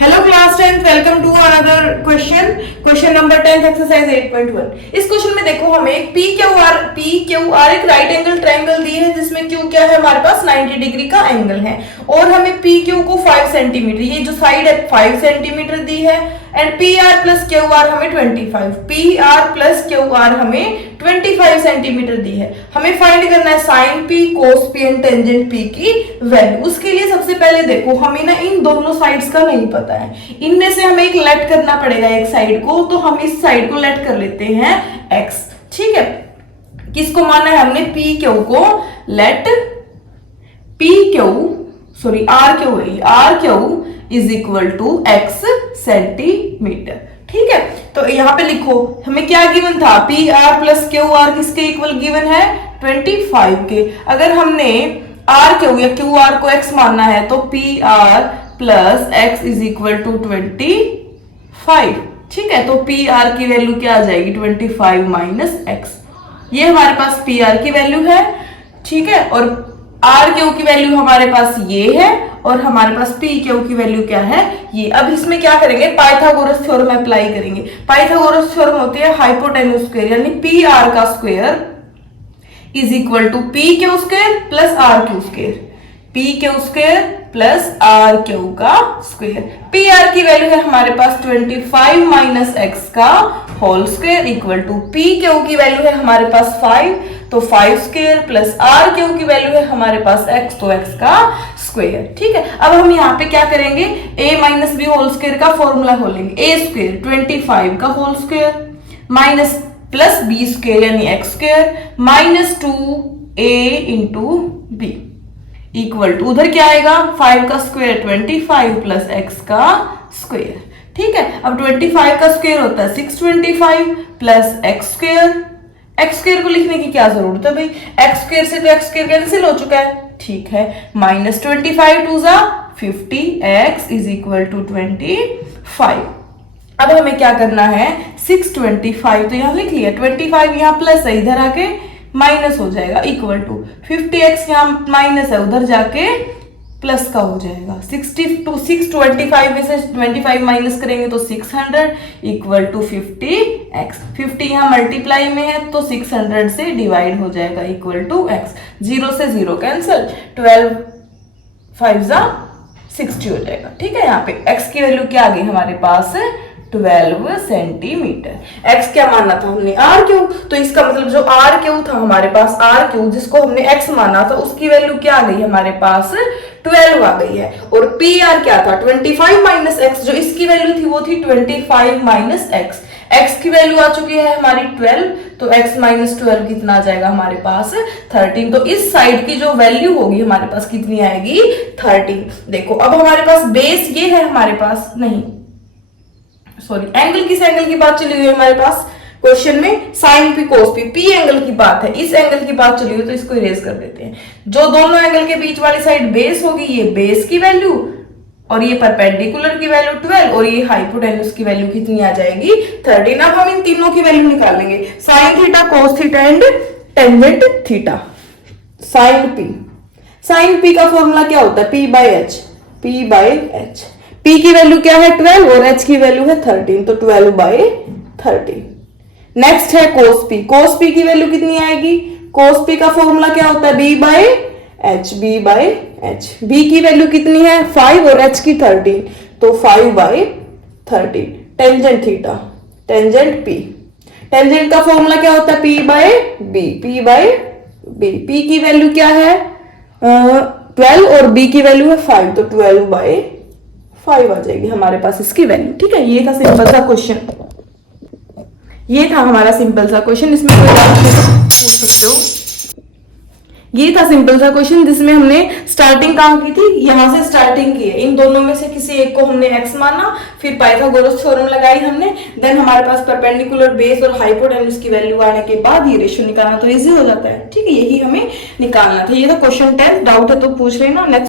Hello class 10th, welcome to another question number 10 exercise 8.1। इस question में देखो हमें एक PQR एक राइट एंगल ट्रायंगल दी है जिसमें Q क्या है हमारे पास 90 डिग्री का एंगल है और हमें PQ को 5 सेंटीमीटर, ये जो साइड है 5 सेंटीमीटर दी है एंड PR प्लस QR हमें 25 सेंटीमीटर दी है। हमें फाइंड करना है sine P, cos P and tangent P की वैल्यू। उसके लिए सबसे पहले देखो हमें ना इन दोनों साइड्स का नहीं पता है, इनमें से हमें एक लेट करना पड़ेगा एक साइड को, तो हम इस साइड को लेट कर लेते हैं x। ठीक है, किसको माना है हमने PQ को let RQ is equal to x centimetre. ठीक है, तो यहाँ पे लिखो हमें क्या गिवन था, PR प्लस QR किसके इक्वल गिवन है 25 के। अगर हमने RQ या QR को x मानना है तो PR plus x is equal to 25। ठीक है, तो PR की वैल्यू क्या आ जाएगी 25 माइनस x। ये हमारे पास PR की वैल्यू है। ठीक है, और RQ की वैल्यू हमारे पास ये है और हमारे पास PQ की वैल्यू क्या है ये। अब इसमें क्या करेंगे, पाइथागोरस थ्योरम अप्लाई करेंगे। पाइथागोरस थ्योरम होती है हाइपोटेन्यूज स्क्वायर यानी PR का square is equal to PQ square plus RQ square, PQ square plus RQ का स्क्वायर। PR की वैल्यू है हमारे पास 25 माइनस x का whole square equal to PQ की वैल्यू है हमारे पास 5, तो 5 स्क्वायर प्लस RQ की वैल्यू है हमारे पास x, तो x का स्क्वायर। ठीक है, अब हम यहाँ पे क्या करेंगे, a minus B whole square का फॉर्मूला खोलेंगे। a स्क्वायर 25 का whole square minus plus B square यानी X square minus 2a into B equal to, उधर क्या आएगा 5 का स्क्वायर 25 प्लस x का स्क्वायर। ठीक है, अब 25 का स्क्वायर होता है 625 plus X square. X square को लिखने की क्या जरूरत है भाई, एक्स स्क्वायर से तो एक्स स्क्वायर कैंसिल हो चुका है। ठीक है, माइनस 25 टू जा 50, x इज इक्वल टू 25। अब हमें क्या करना है 625 तो यहां लिख लिया, 25 यहां प्लस है इधर आके माइनस हो जाएगा इक्वल टू 50x यहां माइनस है उधर जाके प्लस का हो जाएगा। 625 में से 25 माइनस करेंगे तो 600 इक्वल टू 50x। 50 यहाँ मल्टीप्लाई में है तो 600 से डिवाइड हो जाएगा इक्वल टू x। 0 से 0 कैंसिल, 12 5 जा 60 हो जाएगा। ठीक है, यहाँ पे x की वैल्यू क्या आ गई हमारे पास 12 सेंटीमीटर। x क्या मानना था हमने RQ, तो इसका मतलब जो RQ था हमारे पास RQ जिसको हमने x माना था उसकी वैल्यू क्या आ गई हमारे पास 12 आ गई है। और PR क्या था 25 माइनस x, जो इसकी वैल्यू थी वो थी 25 माइनस x। x की वैल्यू आ चुकी है हमारी 12, तो x माइनस 12 कितना आ जाएगा हमारे पास 13। तो इस साइड की जो वैल्यू होगी हमारे पास कितनी आएगी 13। देखो अब हमारे पास बेस ये है हमारे पास, नहीं सॉरी एंगल, किस एंगल की बात चली हुई है हमारे पास क्वेश्चन में, sign P cos P angle की बात है। इस एंगल की बात चली हुई तो इसको इरेज कर देते हैं। जो दोनों एंगल के बीच वाली साइड बेस होगी ये बेस की वैल्यू और ये परपेंडिकुलर की वैल्यू 12 और ये हाइपोटेन्यूज की वैल्यू कितनी आ जाएगी 13। अब हम इन तीनों की वैल्यू निकालेंगे, sine theta cos theta and tangent theta. Sine P का फॉर्मूला क्या होता है P बाई एच। P की वैल्यू क्या है 12 और H की वैल्यू है 13, तो 12 बाई 13। नेक्स्ट है कोस P की वैल्यू कितनी आएगी, कोस P का फॉर्मूला क्या होता है B बाई एच। B की वैल्यू कितनी है 5 और H की 13, तो 5 बाई 13। टेंजेंट थीटा, टेंजेंट का फॉर्मूला क्या होता है P बाई B। P की वैल्यू क्या है 12 और B की वैल्यू है 5, तो 12 बाई 5 आ जाएगी हमारे पास इसकी वैल्यू। ठीक है, ये था सिंपल सा क्वेश्चन, ये था हमारा सिंपल सा क्वेश्चन, इसमें कोई डाउट है तो पूछ सकते हो। ये था सिंपल सा क्वेश्चन जिसमें हमने स्टार्टिंग कहाँ की थी, यहाँ से स्टार्टिंग की है। इन दोनों में से किसी एक को हमने x माना, फिर पाइथागोरस थ्योरम लगाई हमने, देन हमारे पास परपेंडिकुलर बेस और हाइपोटेन्यूज की वैल्यू आने के बाद ये रेशियो निकालना तो इजी हो जाता है। ठीक है, यही हमें निकालना था। ये था क्वेश्चन 10, डाउट है तो पूछ लेना। नेक्स्ट